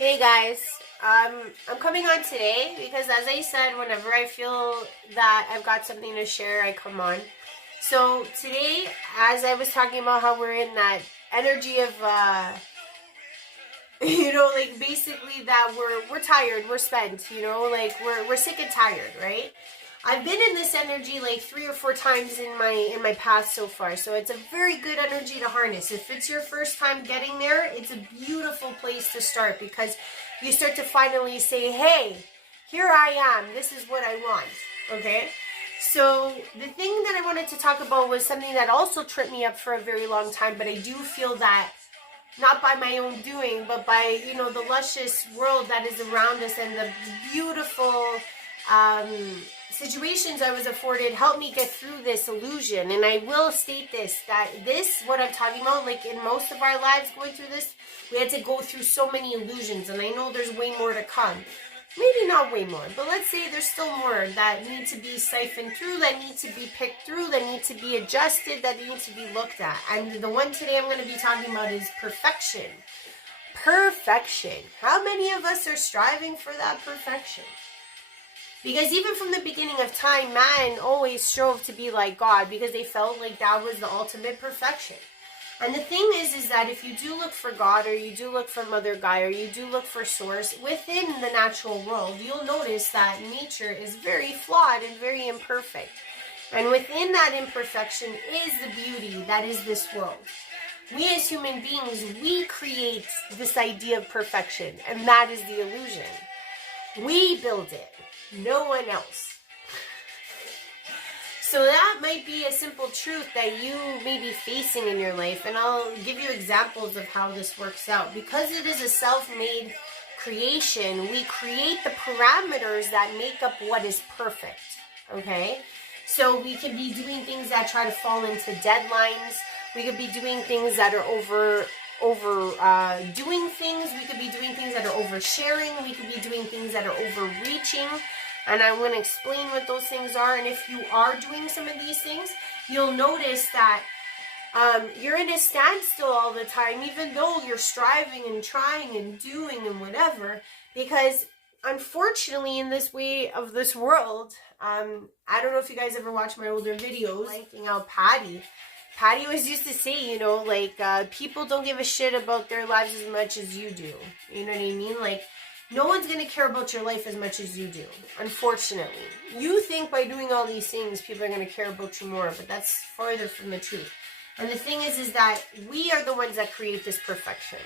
Hey guys, I'm coming on today because as I said, whenever I feel that I've got something to share, I come on. So today, as I was talking about how we're in that energy of, like basically that we're tired, we're spent, like we're sick and tired, right? I've been in this energy like 3 or 4 times in my past so far, so it's a very good energy to harness. If it's your first time getting there, it's a beautiful place to start because you start to finally say, hey, here I am, this is what I want, okay? So the thing that I wanted to talk about was something that also tripped me up for a very long time, but I do feel that not by my own doing, but by, the luscious world that is around us and the beautiful situations I was afforded helped me get through this illusion. And I will state this, that this, what I'm talking about, like in most of our lives going through this, we had to go through so many illusions, and I know there's way more to come. Maybe not way more, but let's say there's still more that need to be siphoned through, that need to be picked through, that need to be adjusted, that need to be looked at. And the one today I'm going to be talking about is perfection. Perfection. How many of us are striving for that perfection? Because even from the beginning of time, man always strove to be like God because they felt like that was the ultimate perfection. And the thing is that if you do look for God, or you do look for Mother Gaia, or you do look for Source within the natural world, you'll notice that nature is very flawed and very imperfect. And within that imperfection is the beauty that is this world. We as human beings, we create this idea of perfection, and that is the illusion. We build it, no one else. So that might be a simple truth that you may be facing in your life, and I'll give you examples of how this works out. Because it is a self-made creation, we create the parameters that make up what is perfect, okay? So we can be doing things that try to fall into deadlines. We could be doing things that are doing things. We could be doing things that are oversharing. We could be doing things that are overreaching. And I'm going to explain what those things are. And if you are doing some of these things, you'll notice that you're in a standstill all the time, even though you're striving and trying and doing and whatever. Because unfortunately, in this way of this world, I don't know if you guys ever watched my older videos, liking out Patty. Patty always used to say, people don't give a shit about their lives as much as you do. You know what I mean? Like, no one's going to care about your life as much as you do, unfortunately. You think by doing all these things, people are going to care about you more, but that's farther from the truth. And the thing is that we are the ones that create this perfection.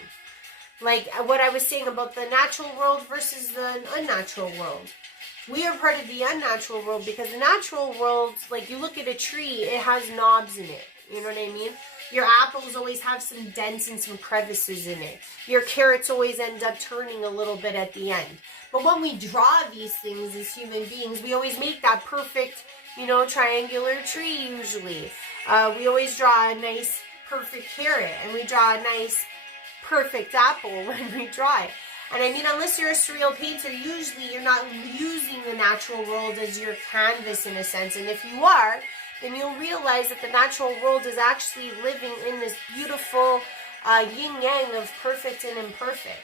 Like what I was saying about the natural world versus the unnatural world. We are part of the unnatural world because the natural world, like you look at a tree, it has knobs in it. You know what I mean? Your apples always have some dents and some crevices in it. Your carrots always end up turning a little bit at the end. But when we draw these things as human beings, we always make that perfect, triangular tree usually. We always draw a nice, perfect carrot. And we draw a nice, perfect apple when we draw it. And I mean, unless you're a surreal painter, usually you're not using the natural world as your canvas in a sense. And if you are, then you'll realize that the natural world is actually living in this beautiful yin-yang of perfect and imperfect.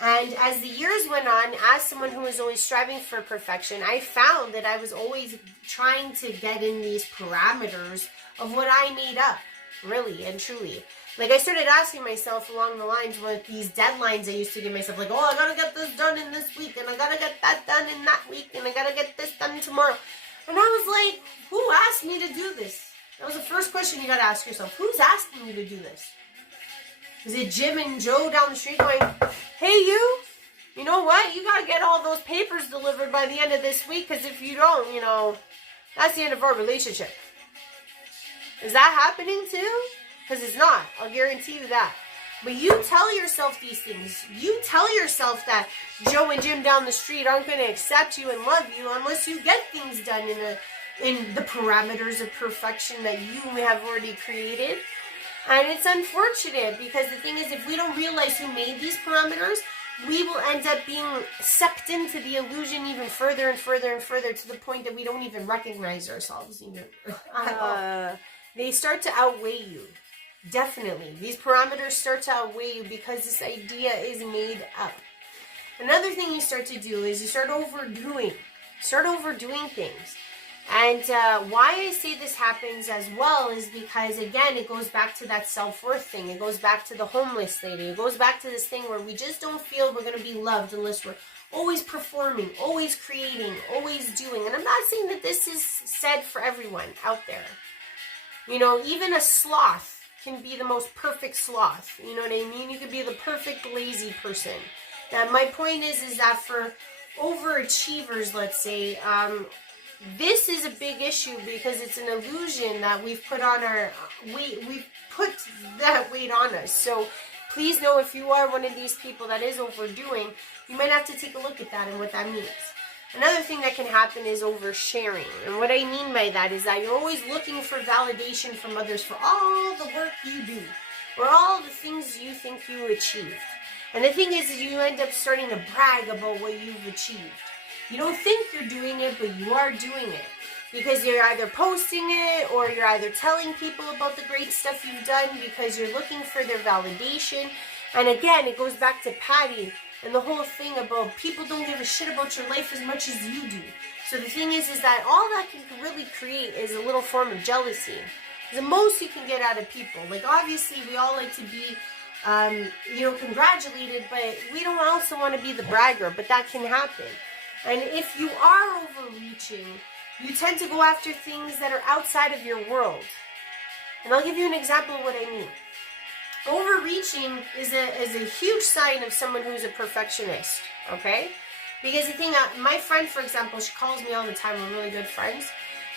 And as the years went on, as someone who was always striving for perfection, I found that I was always trying to get in these parameters of what I made up, really and truly. Like, I started asking myself along the lines with these deadlines I used to give myself, like, oh, I gotta get this done in this week, and I gotta get that done in that week, and I gotta get this done tomorrow. And I was like, who asked me to do this? That was the first question you got to ask yourself. Who's asking you to do this? Is it Jim and Joe down the street going, hey, you know what? You got to get all those papers delivered by the end of this week, because if you don't, that's the end of our relationship. Is that happening too? Because it's not. I'll guarantee you that. But you tell yourself these things. You tell yourself that Joe and Jim down the street aren't going to accept you and love you unless you get things done in the parameters of perfection that you have already created. And it's unfortunate because the thing is, if we don't realize who made these parameters, we will end up being sucked into the illusion even further and further and further to the point that we don't even recognize ourselves even at all. They start to outweigh you. Definitely. These parameters start to outweigh you because this idea is made up. Another thing you start to do is you start overdoing things. And why I say this happens as well is because, again, it goes back to that self-worth thing. It goes back to the homeless lady. It goes back to this thing where we just don't feel we're going to be loved unless we're always performing, always creating, always doing. And I'm not saying that this is said for everyone out there. You know, even a sloth can be the most perfect sloth. You know what I mean? You could be the perfect lazy person. Now, my point is that for overachievers, let's say, this is a big issue because it's an illusion that we've put on we've put that weight on us. So please know, if you are one of these people that is overdoing, you might have to take a look at that and what that means. Another thing that can happen is oversharing. And what I mean by that is that you're always looking for validation from others for all the work you do or all the things you think you achieved. And the thing is you end up starting to brag about what you've achieved. You don't think you're doing it, but you are doing it. Because you're either posting it or you're either telling people about the great stuff you've done because you're looking for their validation. And again, it goes back to Patty and the whole thing about people don't give a shit about your life as much as you do. So the thing is that all that can really create is a little form of jealousy. The most you can get out of people. Like, obviously, we all like to be congratulated, but we don't also want to be the bragger, but that can happen. And if you are overreaching, you tend to go after things that are outside of your world. And I'll give you an example of what I mean. Overreaching is a huge sign of someone who's a perfectionist, okay? Because the thing, my friend, for example, she calls me all the time. We're really good friends.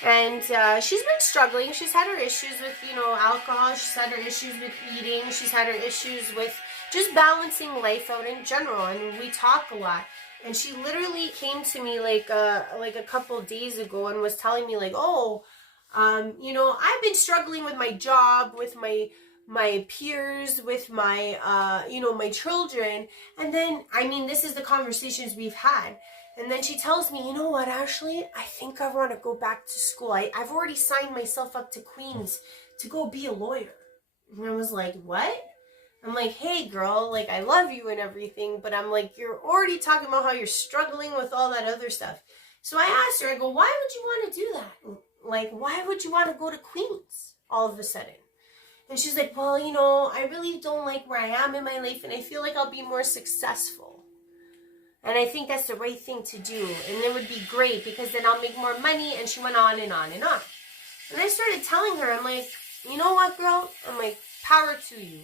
And she's been struggling. She's had her issues with, alcohol. She's had her issues with eating. She's had her issues with just balancing life out in general. And we talk a lot. And she literally came to me like a couple days ago and was telling me like, I've been struggling with my job, with my peers, with my, my children. And then, this is the conversations we've had. And then she tells me, you know what, Ashley, I think I want to go back to school. I've already signed myself up to Queens to go be a lawyer. And I was like, what? I'm like, hey girl, like, I love you and everything, but I'm like, you're already talking about how you're struggling with all that other stuff. So I asked her, I go, why would you want to do that? Like, why would you want to go to Queens all of a sudden? And she's like, well, I really don't like where I am in my life, and I feel like I'll be more successful. And I think that's the right thing to do. And it would be great because then I'll make more money. And she went on and on and on. And I started telling her, I'm like, you know what, girl? I'm like, power to you,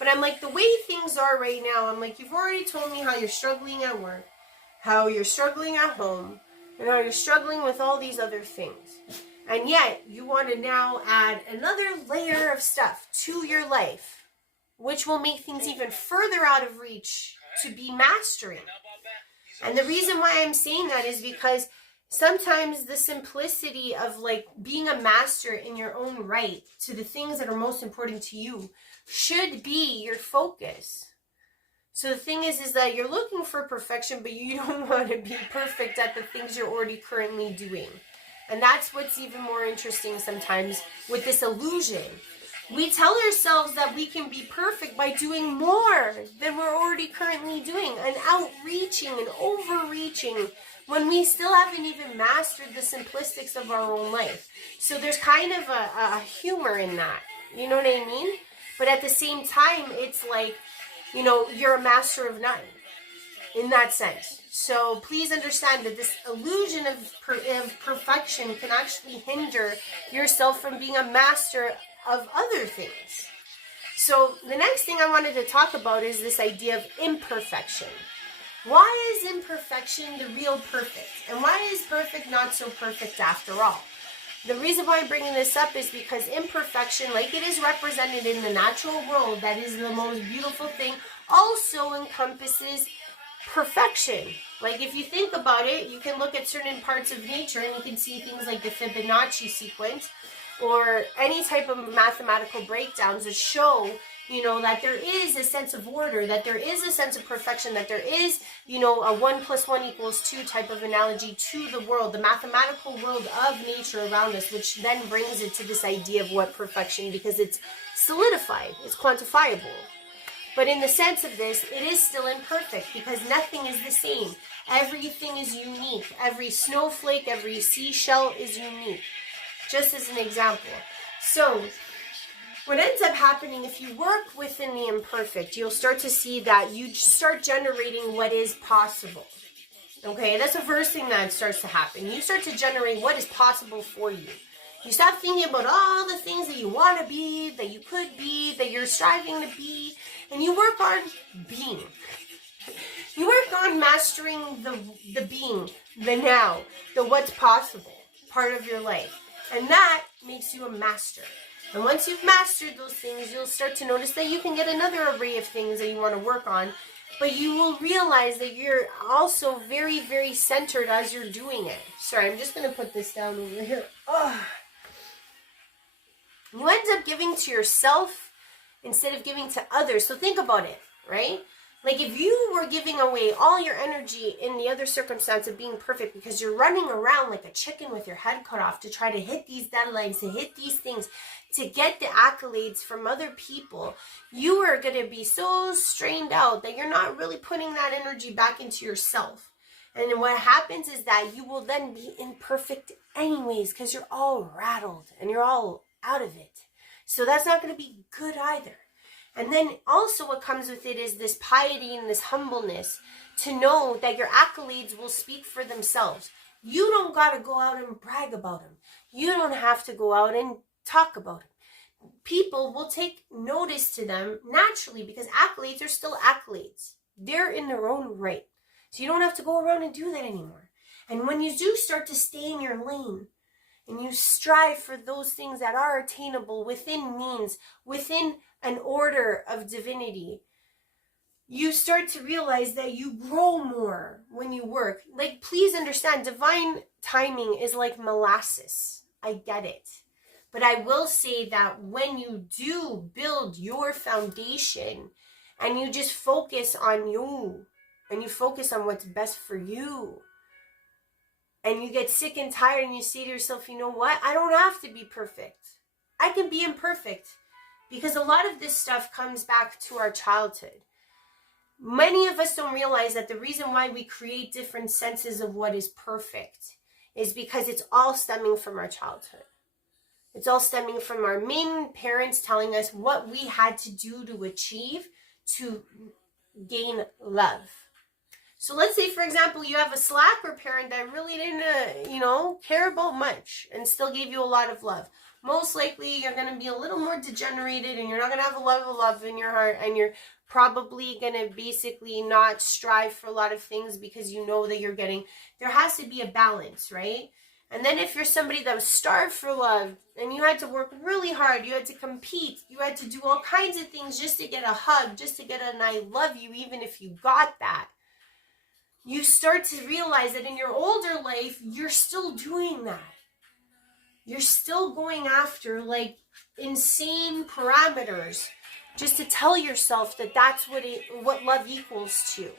But I'm like, the way things are right now, I'm like, you've already told me how you're struggling at work, how you're struggling at home, and how you're struggling with all these other things. And yet, you want to now add another layer of stuff to your life, which will make things even further out of reach to be mastering. And the reason why I'm saying that is because sometimes the simplicity of like being a master in your own right to the things that are most important to you should be your focus. So the thing is that you're looking for perfection, but you don't want to be perfect at the things you're already currently doing. And that's what's even more interesting sometimes with this illusion. We tell ourselves that we can be perfect by doing more than we're already currently doing and outreaching and overreaching when we still haven't even mastered the simplistics of our own life. So there's kind of a humor in that. You know what I mean? But at the same time, it's like, you're a master of none in that sense. So please understand that this illusion of perfection can actually hinder yourself from being a master of other things. So the next thing I wanted to talk about is this idea of imperfection. Why is imperfection the real perfect? And why is perfect not so perfect after all? The reason why I'm bringing this up is because imperfection, like it is represented in the natural world, that is the most beautiful thing, also encompasses perfection. Like if you think about it, you can look at certain parts of nature and you can see things like the Fibonacci sequence or any type of mathematical breakdowns that show, that there is a sense of order, that there is a sense of perfection, that there is, a 1 + 1 = 2 type of analogy to the world, the mathematical world of nature around us, which then brings it to this idea of what perfection, because it's solidified, it's quantifiable. But in the sense of this, it is still imperfect because nothing is the same. Everything is unique. Every snowflake, every seashell is unique. Just as an example. So what ends up happening, if you work within the imperfect, you'll start to see that you start generating what is possible. Okay, that's the first thing that starts to happen. You start to generate what is possible for you. You stop thinking about all the things that you want to be, that you could be, that you're striving to be, and you work on being. You work on mastering the being, the now, the what's possible part of your life. And that makes you a master. And once you've mastered those things, you'll start to notice that you can get another array of things that you want to work on. But you will realize that you're also very, very centered as you're doing it. Sorry, I'm just going to put this down over here. Oh. You end up giving to yourself instead of giving to others. So think about it, right? Like if you were giving away all your energy in the other circumstance of being perfect because you're running around like a chicken with your head cut off to try to hit these deadlines, to hit these things, to get the accolades from other people, you are going to be so strained out that you're not really putting that energy back into yourself. And what happens is that you will then be imperfect anyways because you're all rattled and you're all out of it. So that's not going to be good either. And then also what comes with it is this piety and this humbleness to know that your accolades will speak for themselves. You don't got to go out and brag about them. You don't have to go out and talk about them. People will take notice to them naturally because accolades are still accolades. They're in their own right. So you don't have to go around and do that anymore. And when you do start to stay in your lane and you strive for those things that are attainable within means, within an order of divinity, you start to realize that you grow more when you work. Like, please understand, divine timing is like molasses. I get it. But I will say that when you do build your foundation and you just focus on you and you focus on what's best for you, and you get sick and tired and you say to yourself, you know what? I don't have to be perfect. I can be imperfect. Because a lot of this stuff comes back to our childhood. Many of us don't realize that the reason why we create different senses of what is perfect is because it's all stemming from our childhood. It's all stemming from our main parents telling us what we had to do to achieve to gain love. So let's say, for example, you have a slacker parent that really didn't, care about much and still gave you a lot of love. Most likely you're going to be a little more degenerated and you're not going to have a lot of love in your heart, and you're probably going to basically not strive for a lot of things because you know that there has to be a balance, right? And then if you're somebody that was starved for love and you had to work really hard, you had to compete, you had to do all kinds of things just to get a hug, just to get an I love you, even if you got that, you start to realize that in your older life, you're still doing that. You're still going after like insane parameters just to tell yourself that that's what love equals to.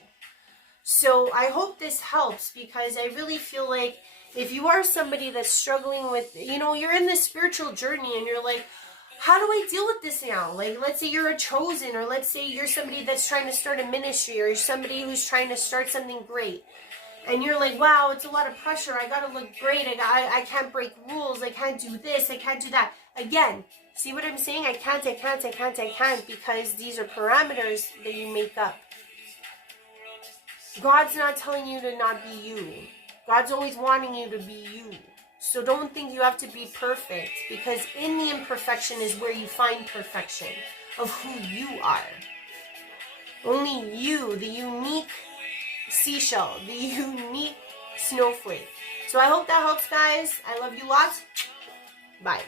So I hope this helps, because I really feel like if you are somebody that's struggling with, you're in this spiritual journey and you're like, how do I deal with this now? Like, let's say you're a chosen, or let's say you're somebody that's trying to start a ministry, or you're somebody who's trying to start something great. And you're like, wow, it's a lot of pressure. I got to look great. I can't break rules. I can't do this. I can't do that. Again, see what I'm saying? I can't, because these are parameters that you make up. God's not telling you to not be you. God's always wanting you to be you. So don't think you have to be perfect, because in the imperfection is where you find perfection of who you are. Only you, the unique seashell, the unique snowflake. So I hope that helps, guys. I love you lots. Bye.